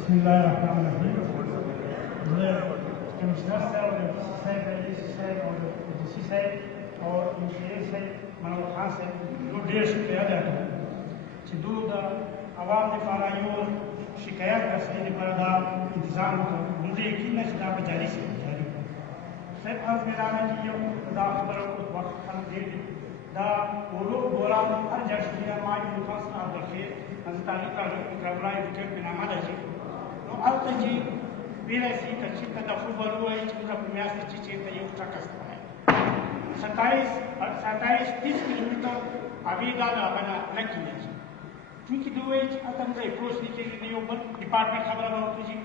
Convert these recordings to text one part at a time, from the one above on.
Bismillahirrahmanirrahim. मैं कमिश्नर से और एडीसी से और डीसी से और इंजीनियर से मनोहर खान से जो डेढ़ शुक्रिया अदा कि दूध आवाम के पारायों शिकायत का सही परदा इंतजाम का मुझे यकीन है कि आप जारी से जारी सिर्फ आज मेरा है कि ये खुदा खबर को वक्त खन दे दा बोलो बोला हर जगह माई मुखास आप देखिए अंताली का करबला विकेट में नामा है no alta ji bila si ka ci ka da fubaru ai ci ka kuma ya ci ce ta yau ta kasta 27 किलोमीटर आगे का बना लगी है क्योंकि दो अतन से अप्रोच नहीं की नहीं ओपन डिपार्टमेंट खबर बनती जी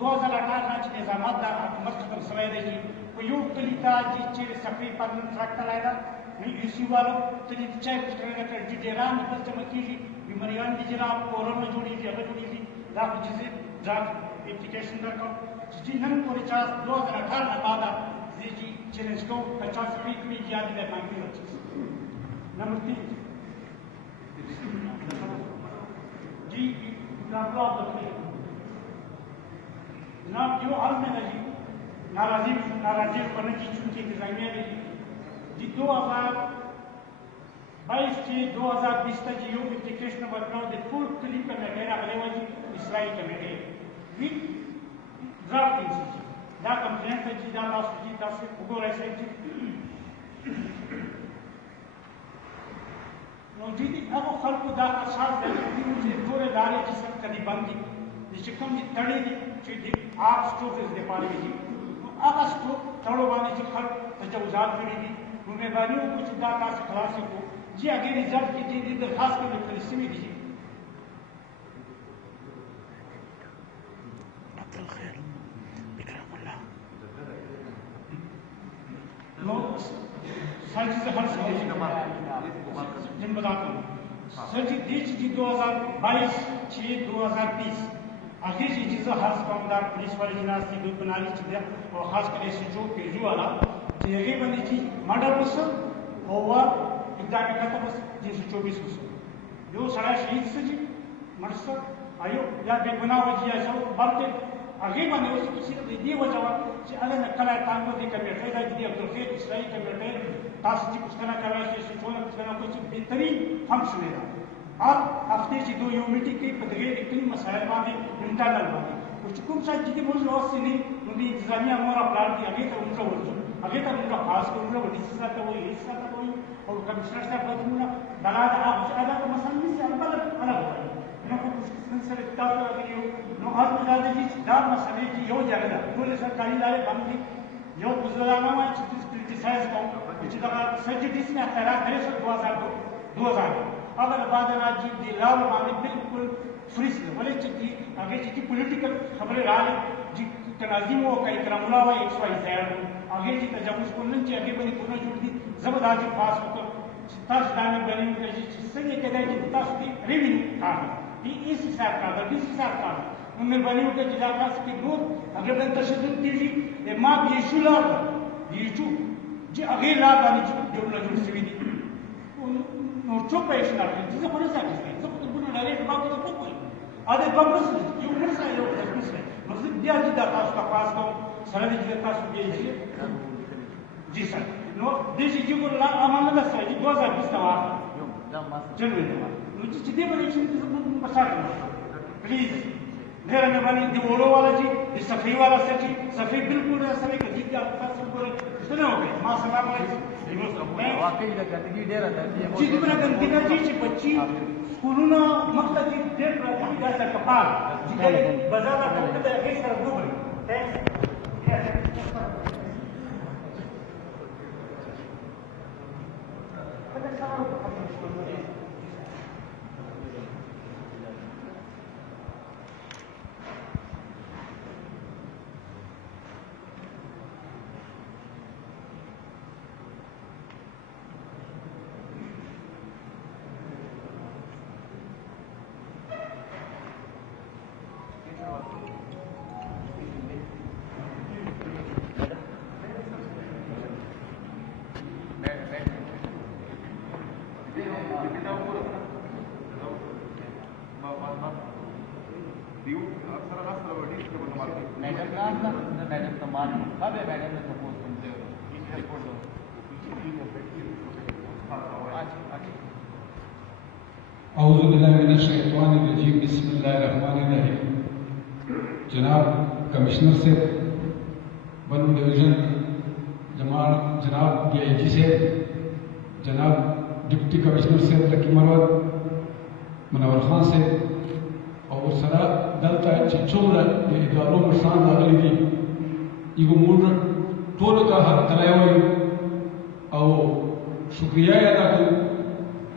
2018 चे निजामत दा मस्तकम सवाई दे जी को यो तलीता जी चे सफी पर ट्रैक्टर आएगा नहीं यूसी वालों तली चेक करने का डिटेरान पर चमकी जी बीमारियां दी जरा कोरोना जोड़ी थी अगर जोड़ी थी दा जिसे ड्राफ्ट एप्लीकेशन का जिन्हन को 2018 में बाद जी चैलेंज को 50 फीट में ज्यादा दे मांगी होती नंबर 3 जी जनाब जो हाल में जी नाराजी करने की चुनकी इंतजामिया ने जी 2022 से 2020 तक जो एप्लीकेशन वर्कआउट दे फुल क्लिप का मेरा बनेवा जी इसराइल का मेरे विद ड्राफ्टिंग से दा कंप्लेंट जी दा लास्ट जी दा से उगो ऐसे जी नो जी अब खल्क दा असास दे मुझे थोड़े दारे की सब कदी बंदी जिसे कम जी तड़े जी जी आप स्टोरेज दे पारे जी अब स्टो तड़ो वाले जी खल्क तजवुजात करी दी उनमें बानियों कुछ दा का से खलास को जी आगे रिजल्ट की जी दरखास्त के लिए फलस्तीनी दी सर जी से हर जिन बताता हूँ सर जी देश जी 2022 6 2020 आखिर जी चीज़ हर कामदार पुलिस वाली जिनासी दूध बनाली चीज़ और खास कर ऐसे जो पेजू वाला ये बनी चीज मर्डर बस होवा इकदार में खत्म बस 324 बस जो सारा शहीद से जी मर्सर आयो या बेगुनाह वजिया सब बल्कि आगे बने उस किसी ने दी वजह से अलग न कला तांगो दी कमेटे दा दी अब्दुल खैर इस्लामी कमेटे तास जी कुछ करना करा से सोना कुछ करना कुछ बेहतरीन फंक्शन है और हफ्ते जी दो यूनिटी के पदगे इतनी मसाइल बाने इंटरनल बाने कुछ कुम सा जी की मुझे लॉस से नहीं उनकी इंतजामिया हमारा प्लान की आगे तक उनका वर्जन आगे तक उनका खास कर उनका वही हिस्सा था वही हिस्सा था वही और कमिश्नर साहब बदलूंगा दलाल आप ज्यादा तो मसला से अलग अलग हो रहा है सिलसिले किताब लगी हो नो आज मिलादे जी दार मसले की यो जगह पूरे सरकारी लाए बंदी यो गुजराना में क्रिटिसाइज को कुछ लगा सजिटिस में तेरा 2000 अगर बाद राज्य दिलाव माने बिल्कुल फ्रीज बोले जी आगे जी की पॉलिटिकल खबरें राल जी तनाजीमों का इकरामुला व XYZ आगे जी तजावुज कुल्लन जी आगे बनी कुना जुड़ी जबरदस्ती पास होकर ताश दाने बनी उनके जी से ये कहते हैं कि ताश की रेवेन्यू का इस हिसाब का इस हिसाब का उनमें बनी उनके जिला खास की दूर अगर बन तशद्दुद कीजिए ये माँ यीशु लाभ यीशु जी आगे लाभ वाली जो ना जुड़ सी दी चुप है इस नाते जिसे बड़े सारे हैं सब तो बुना डायरेक्ट बात तो कोई आधे बम्बस ये उम्र से ये बम्बस है मतलब दिया जी दा खास का पास को सरली जी का सुबह जी सर नो देश जी को ला अमल में से 2020 का जनवरी मुझे जितने बड़े बचा प्लीज मेरा मेहरबानी दिवोड़ो वाला जी सफी वाला सर जी सफी बिल्कुल सभी का जीत आपका सब सुने हो गए मां सलाम वाकई गंदगी डेरा जी मेरा गंदगी जी बच्ची स्कूलों ना मकसद जी डेट रखी जैसा कपाल जी बाजार का कपड़े के सर गोबर था मैडम तो मान कब है मैडम ने सपोज तुमसे रिपोर्ट दो औज़ु बिल्लाहि मिनश शैतानिर रजीम बिस्मिल्लाहिर रहमानिर रहीम। जनाब कमिश्नर से वन डिवीज़न, जनाब DIG से, जनाब डिप्टी कमिश्नर से लकी मरवत मुनव्वर खान से और सरा दलता चिचोरा इदारों मसान लागली दी इगो मूड टोल का हक तलायोई और शुक्रिया अदा को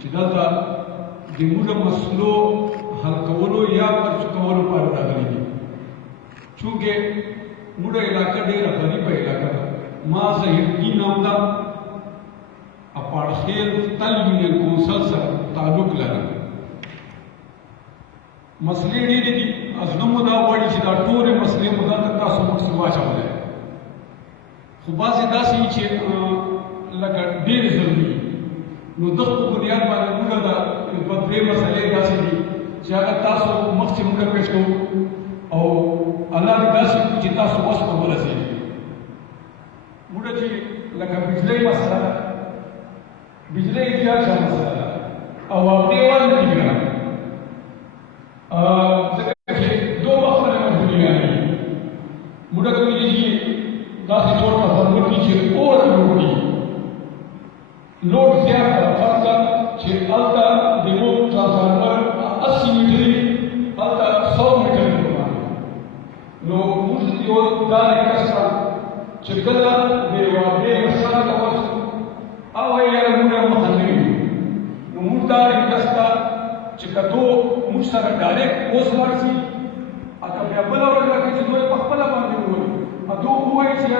चिदलता दिमुड मसलो हल कवलो या पर चुकवलो पर लागली दी चूंकि मुड़ा इलाका डेरा बनी पे इलाका माँ सहित की नामदा अपार्खेल तल यूनियन कौंसल से ताल्लुक लगा मसले डी दी अजनम मुदा वाड़ी चिदा टोरे मसले मुदा तक समक्ष सुवा चावले खुबा से दासी चे लगा डेर जरूरी नो दख को बुनियाद वाले मुदा दा बदले मसले दासी दी चाहे तासो मक्ष मुकर पेश को और अल्लाह की दासी कुछ तासो वस को बोला से मुदा जी लगा बिजली मसला बिजली क्या मसला और देवाल नहीं गिरा दो मसले में दुनिया है मुड़ा को ये दासी छोड़ का फर्मों की चीज और लोडी लोड ज्यादा फर्क छे अल्टा डेमो ट्रांसफार्मर 80 मीटर अल्टा 100 मीटर नो मुझे और दाने कसा चिकला देवा मसाला का वक्त आवाज़ यार मुड़ा महंगी नो मुड़ा कसा चिकतो मुझसे डायरेक्ट ओस मारसी आता व्यापार और लगे जिन्हों ने पकपला बांधे हुए अब दो हुआ है चिया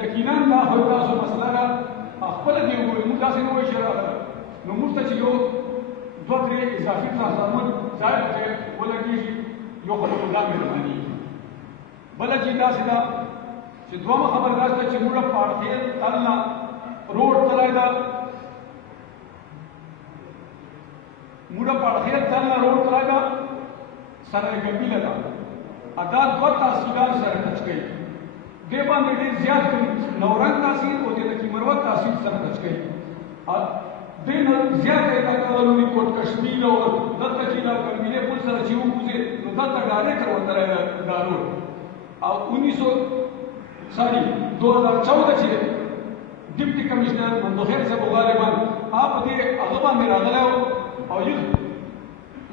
यकीनन ना होता सो मसला ना पकपला दिए हुए मुझा से हुए चिया नो मुझसे चियो दो त्रे इजाफी ट्रांसफार्मर जाए थे वो लगी यो खबरदार मेहरबानी बला चिंता सीधा चिद्वामा खबरदार से चिमुड़ा पार्थियल तलना रोड तलायदा मुड़ा पार्थियल तलना रोड तलायदा सर गंभी लगा अदाल दो तहसीलदार सर कच गई देवा में ज्यादा नौरंग तहसील और की मरवत तहसील सर कच गई और दिन ज्यादा तकलीफ कोट कश्मीर और दत्त जिला कमीले पुल सर जीव मुझे दत्त डाले करवाता रहा दारू और 2014 से डिप्टी कमिश्नर मंदोखेर से गालिबन आप दे अगबा में रगला और ये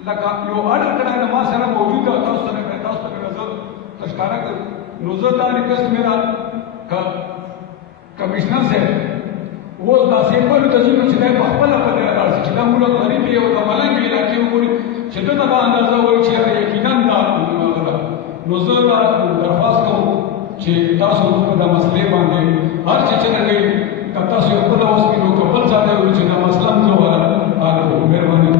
लगा यो ऑर्डर करा नमा सर मौजूद है तो सर कहता उस पर नजर तस्कारा कर नजरदार रिक्वेस्ट मेरा का कमिश्नर से वो दासे पर तजीब चिने पहला पदे आर चिना मुला गरीब है और मलंग इलाके में शिद्दत का अंदाजा हो चिया यकीनन ना नजरदार दरखास्त को चे तासो का मसले बांधे हर चीज गई कता से ऊपर उस की लोग कपल जाते हुए चिना मसला जो वाला आ मेहरबानी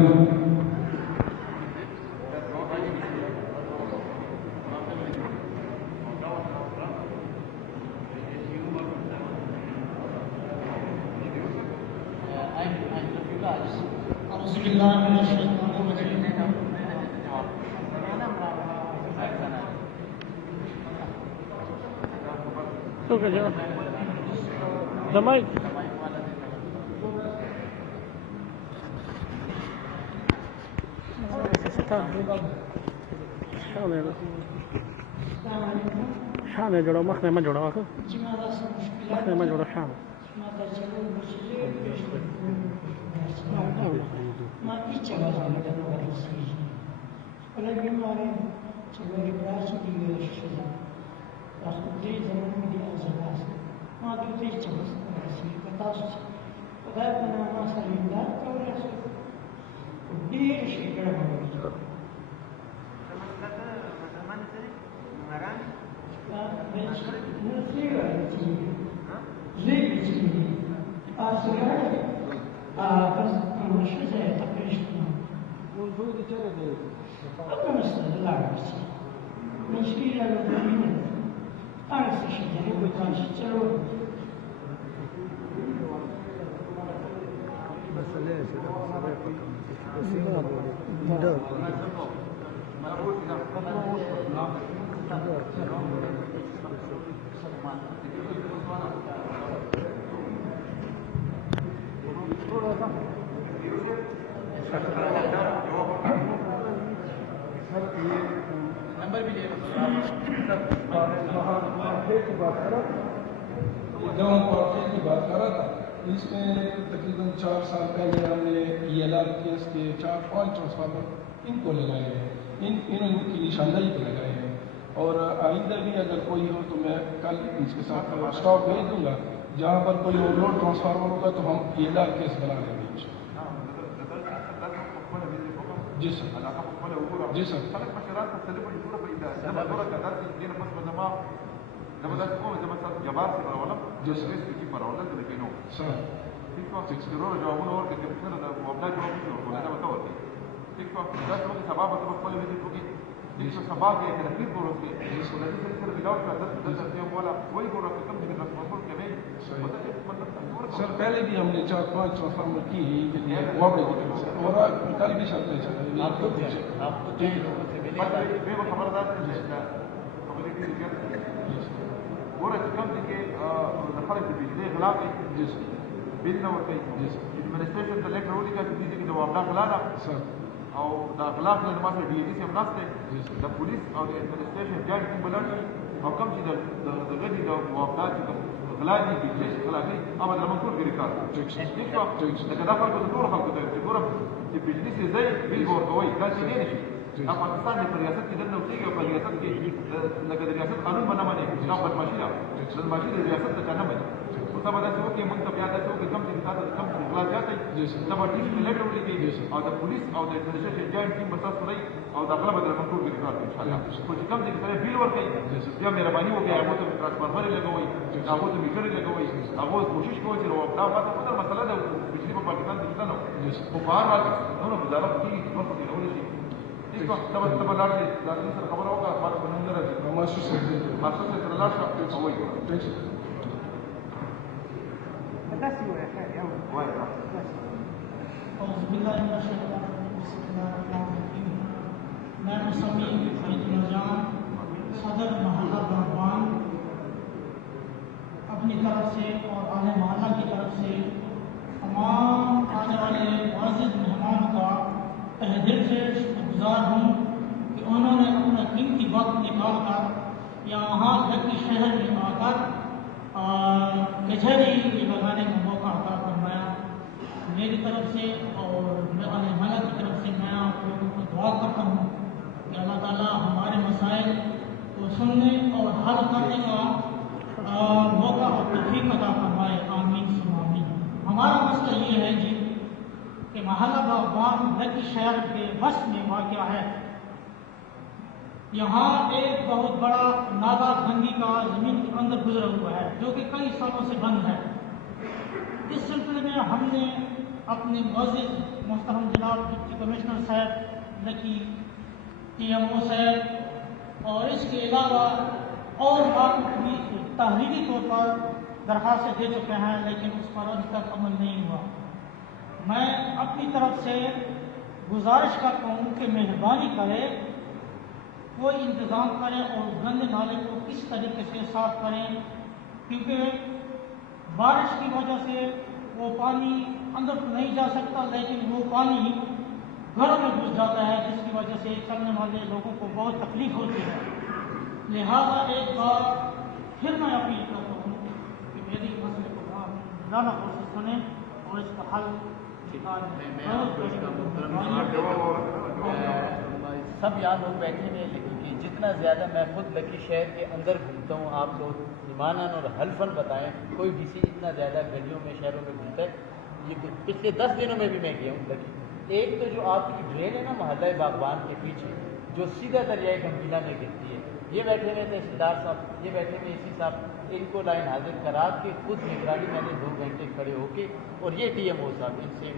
Damai. शान है जोड़ो मखने में जोड़ो आखो मखने में जोड़ो शान उधर भी ले लो गाँव पार्टी की बात कर रहा था, इसमें तकरीबन 4 साल पहले हमने ELR केस के 4-5 ट्रांसफार्मर इनको लगाए हैं, इनकी निशानदेही पे लगाए हैं। और आइंदा भी अगर कोई हो तो मैं कल इसके साथ स्टॉक भेज दूंगा, जहाँ पर कोई ओवरलोड ट्रांसफार्मर होगा तो हम ELR केस बना लेंगे। जी सर, जी सर, सर पहले भी हमने 4-5 ट्रांसफार्मर की के लिए वापस की तरफ से, और कल भी शर्त है आप तो लोगों से मिले जी सर, एडमिनिस्ट्रेशन कलेक्टर होली का किसी की जवाबदार खिलाना सर, और दाखिला के नमाज में DAG से हमनास्ते द पुलिस और एडमिनिस्ट्रेशन जॉइंट टीम बनानी और कम चीज गदी द जवाबदार की खिलानी की जैसे खिलानी अब लमन को गिरकार ठीक है लेकिन दाखल को दौर खल को दौर कि बिजली से زي बिल और कोई का चीज नहीं अब पाकिस्तान में रियासत की दंड होती है और रियासत की लगे रियासत कानून बना बने ना बदमाशी रियासत का जाना बने तब अदा से कि मंतब याद है कि कम दिन का कम क्लास जाते तब टीम में लेटर होती है और द पुलिस और द एडमिनिस्ट्रेशन जॉइंट टीम बता रही और दाखला बदल कंट्रोल गिरकार इंशाल्लाह कुछ कम दिन करे बिल और गई या मेहरबानी हो गया वो तो ट्रांसफार्मर लगा हुई वो तो मीटर लगा हुई वो कोशिश को चलो अब बात तो मसला है बिजली पर पाकिस्तान दिखता ना वो बार बार दोनों गुजारा की मत की होनी थी इसको तब लाड़ से सर खबर होगा बात बनूंगा मास्टर से लाड़ से वही بس هو يا خالد أعوذ بالله من الشيطان الرجيم بسم الله الرحمن الرحيم मैं मुसम्मी फरीदुल्लाह सदर मोहल्ला रहमान अपनी तरफ से और आने मोहल्ला की तरफ से तमाम आने वाले मुअज़्ज़िज़ मेहमानों का तहे दिल से शुक्रगुजार हूँ कि उन्होंने अपना कीमती वक्त निकाल कर यहाँ लकी शहर में आकर कचहरी लगाने का मौका अता फरमाया। मेरी तरफ से और मोहल्ला की तरफ से मैं आप लोगों को दुआ करता हूँ कि अल्लाह ताला हमारे मसाइल को सुनने और हल करने का मौका और तौफीक अता फरमाए। आमीन सुम्मा आमीन। हमारा मसला ये है जी कि मोहल्ला बागबान लकी शहर के वस्त में वाक़या है। यहाँ एक बहुत बड़ा नाला गंगी का ज़मीन के अंदर गुजरा हुआ है जो कि कई सालों से बंद है। इस सिलसिले में हमने अपने मुअज़्ज़िज़ मोहतरम जनाब डिप्टी कमिश्नर साहब लकी TMO साहब और इसके अलावा और बाकी भी तहरीरी तौर पर दरख्वास्त दे चुके हैं, लेकिन उस पर अभी तक अमल नहीं हुआ। मैं अपनी तरफ से गुजारिश करता हूँ कि मेहरबानी करें कोई इंतज़ाम करें और गंदे नाले को किस तरीके से साफ करें, क्योंकि बारिश की वजह से वो पानी अंदर तो नहीं जा सकता, लेकिन वो पानी घरों में घुस जाता है, जिसकी वजह से चलने वाले लोगों को बहुत तकलीफ होती है। लिहाजा एक बार फिर मैं अपील करता हूँ कि मेरी मसले को ज़्यादा तौर से सुने और इसका हल सब यहाँ लोग बैठे हुए, लेकिन कि जितना ज़्यादा मैं खुद लकी शहर के अंदर घूमता हूँ, आप लोग ईमानन और हल्फन बताएं, कोई किसी इतना ज़्यादा गलियों में शहरों में घूमता है। ये पिछले 10 दिनों में भी मैं गया हूँ लकी। एक तो जो आपकी ड्रेन है ना मोहल्ला बागबान के पीछे जो सीधा दरियाए गंभीरा में गिरती है, ये बैठे हुए तहसीलदार साहब, ये बैठे हुए इसी साहब, इनको लाइन हाजिर करा के खुद निगरानी मैंने 2 घंटे खड़े होके, और ये TMO साहब इनसे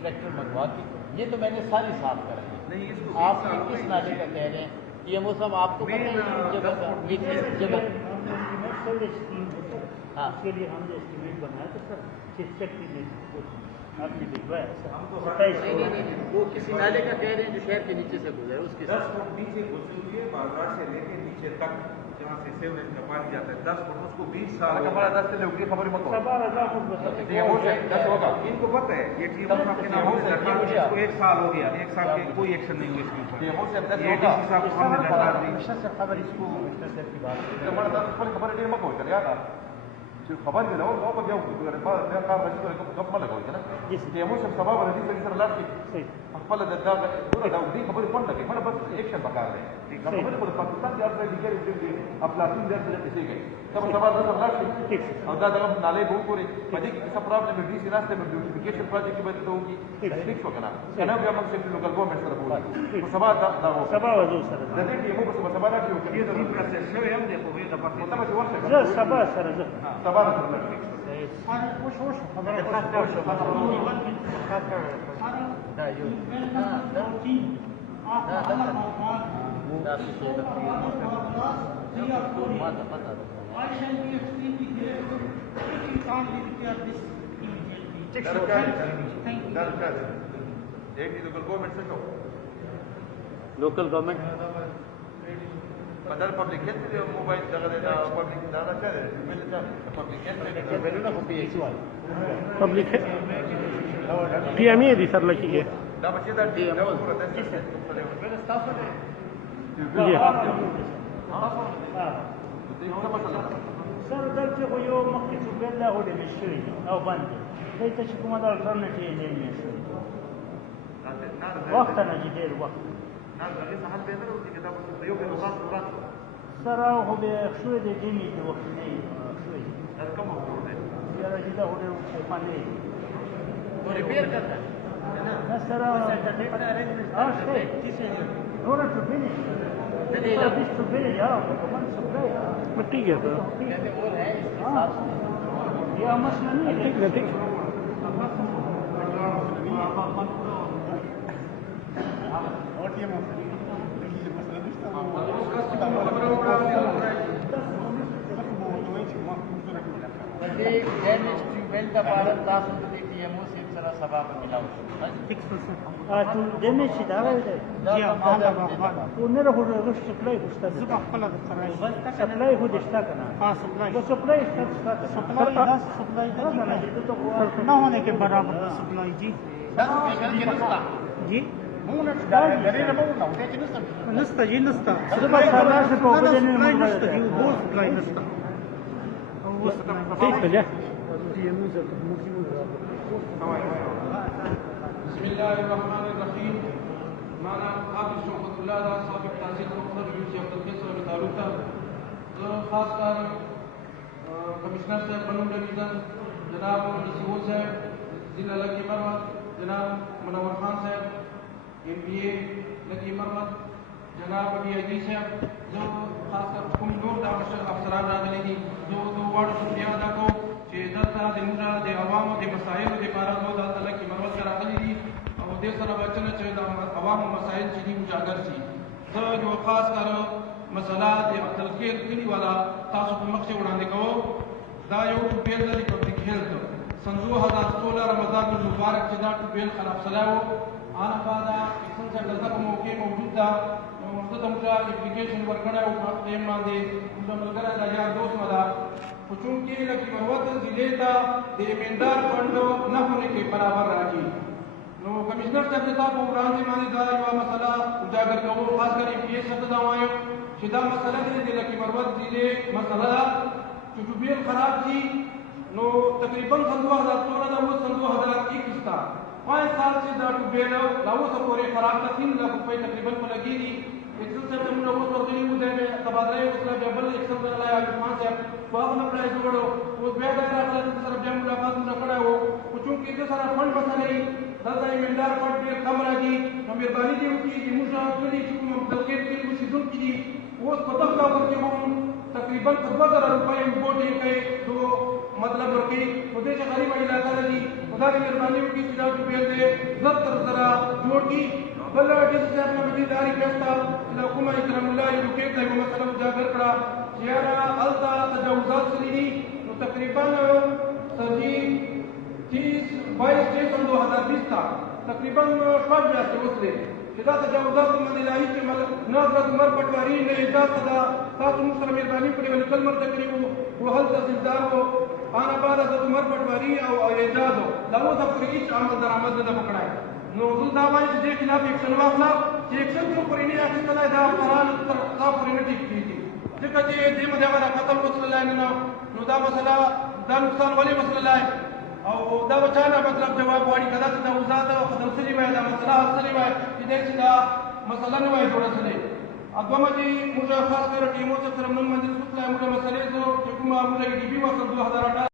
ट्रैक्टर मंगवा के ये तो मैंने सारी साफ कराई है। आप किस नाले का कह रहे हैं TMO साहब? आपको पता है हाँ उसके लिए हमने एस्टीमेट बनाया तो सर शिक्षक की आपने भिजवाया नहीं, वो किसी नाले का कह रहे हैं जो शहर के नीचे से गुजरे, उसके 10 फुट नीचे घुसी हुई है, बाजार से लेके नीचे नीचे तक जहाँ से सेवरेज का पानी जाता है 10 फुट उसको 20 साल हमारा 10 से लेकर खबर मत हो 10 होगा इनको पता है ये टीम आपके नाम हो इसको 1 साल हो गया 1 साल के कोई एक्शन नहीं हुआ इसके ऊपर ये डीसी साहब को हमने लगा दी खबर इसको मिस्टर साहब की बात हमारा 10 फुट खबर डेढ़ मत हो यार जो खबर के और वापस जाओ अगर बात मैं काम रजिस्टर कब मत लगो ना ये मुझे सबब रजिस्टर सर लाट की خپل د دا ټول دا دې خبرې پړ لګي مړ بس ایکشن پکار دی خبرې په پاکستان کې اړ دې کې دې افلاطون دې څه څه کوي تب سبا د لاټ او دا دغه نالې به وګوري په دې کې څه پرابلم دی سی راسته په بیوټیفیکیشن پروجیکټ کې به ته وږي ټیک شو کنه کنه بیا موږ څنګه لوکل ګورنمنت سره بولو او سبا دا سبا وځو سره د دې کې موږ سبا راځي او کې د پروسس شوی هم دی خو به د پاتې تاسو ورته زه سبا سره زه سبا سره وش خبره دا یو ما ته پتا ده लोकल गवर्नमेंट بدل پبلک هیلث موبایل دغه د پبلک دا نه چره مل چا پبلک هیلث ویلونه خو پی ایچ وای پبلک پی ام ای دي سر لکه دا بچی دا ډي دا پورا د څه ول ستاسو دی سر دلته خو یو مخکې چې بل له هډې مشري او باندې دایته چې کومه د الټرنیټیو نه نیسي وخت نه دي ډېر وخت سره خو به شوی دی دیني د وخت نه شوی یا راځي دا هډې باندې रिपेयर करना نه سره شوی نور څه بینه this to be yeah one supply but ठीक है सर कहते और है इसके साथ ये मसला नहीं है ठीक डैमेज ट्यूबवेल का पालन तासु टीएमओ से सरा सभा पर मिला تو دمه چې دا وایي یا مالا او نه راغور رس سپلای خوسته زما خپل د قرای سپلای هو دشتا کنه ها سپلای वो सप्लाई सप्लाई دا सप्लाई ना होने के बराबर सप्लाई जी जी नसता जी नसता सुबह साला से पकड़ने में नसता जी वो सप्लाई नसता वो ठीक है ये मुझे बिस्मिल्लाहिर्रहमानिर्रहीम माना हाफिज शौकतुल्लाह दा साबिक ताज़ीर मुख्तर यूसी अब्दुल से ताल्लुक था तो खास कर कमिश्नर साहब बनूं डिवीजन जनाब डीसीओ साहब जिला लकी मरमत जनाब मुनव्वर खान साहब एमपीए लकी मरमत जनाब डीआईजी साहब जो खास कर हुकुम नूर दा अफसरान रागले दी जो दो वार्ड शुक्रिया अदा को چې دلته د موږ د عوامو د مسایلو لپاره نو دلته لکه مرمت راغلي دي او دې سره بچنه چې د عوامو مسایل چې دي اجاگر شي زه یو خاص کار مسله د عبدالخیر کلی والا تاسو په مخ کې وړاندې کوم دا یو ټوبیل د پبلک هیلث سن 2016 رمضان المبارک چې دا ټوبیل خراب سلاو انا بعد اکثر سے لږه موقع موجود ده موږ ته موږ اپلیکیشن ورکړی او په دې باندې موږ ملګری دا یار دوست مدا چونکہ لکی مروت ضلع تا د ایماندار فنڈ نہ ہونے کے برابر راځي نو کمشنر صاحب ته په وړاندې باندې دا یو مسله اجاگر کوو خاص کر پی ایس ته دا وایو چې دا مسله د لکی مروت ضلع مسله چې ټوبیل خراب شي نو تقریبا 2016 دا و 2021 تا 5 سال سے دا ټوبیل لاو سپورې خراب تا 3 लाख روپے تقریبا په لګي دي اکثر سے موږ اوس ورغلي وو د تبادله وسله به بل اکثر نه لا یو مان صاحب په هغه پرای جوړو او بیا دا راغله سره بیا ملاقات نه کړو او چونکې د سره فند مسلې دلته ایماندار فند ډېر کم راځي نو مهرباني دی وکړي چې موږ خپلې چې کوم متلقین کې اوسېدونکي دي اوس په دغه ډول کې هم تقریبا 2000 روپۍ امپورټ کوي تو مطلب ورکی او دې چې غریب علاقه دي خدای دې مهرباني وکړي چې دا ټوبیل دې زړه تر زړه جوړ کړي بل جس سے اپنا مزیداری کرتا حکومہ اکرم اللہ یہ رکے تھے وہ مسئلہ اجاگر کړه یارا التا تجاوزات سری نو تقریبا سجی 30 22 2020 تا تقریبا 12 سے اوسره چې دا تجاوزات من الهي چې نه حضرت عمر پټواري نه اعجاز صدا تاسو موږ سره مهرباني کړې ولې کل مرته کړي وو هل تحصیلدار وو آن بعد حضرت عمر پټواري او اعجاز وو دا اوس پورې هیڅ عمل درآمد نه پکړای نو زه دا وایم چې دې خلاف ایکشن واخلا چې ایکشن تر پورې نه اخیستلای دا افسران تر تا پورې نه ټیک کیږي ځکه چې دې مده ولا قتل وصلی الله نو دا مسله دا نقصان ولې مسله او دا بچانه مطلب جواب غواړي کدا چې دا وزاد او خدای سلی وای دا مسله حل سلی وای چې دې چې دا مسله نه وای جوړه سلی اګوما دي موږ خاص کر ټیمو سره موږ مجلس وکړای موږ مسلې زو چې کومه موږ ډي بي وصل 2018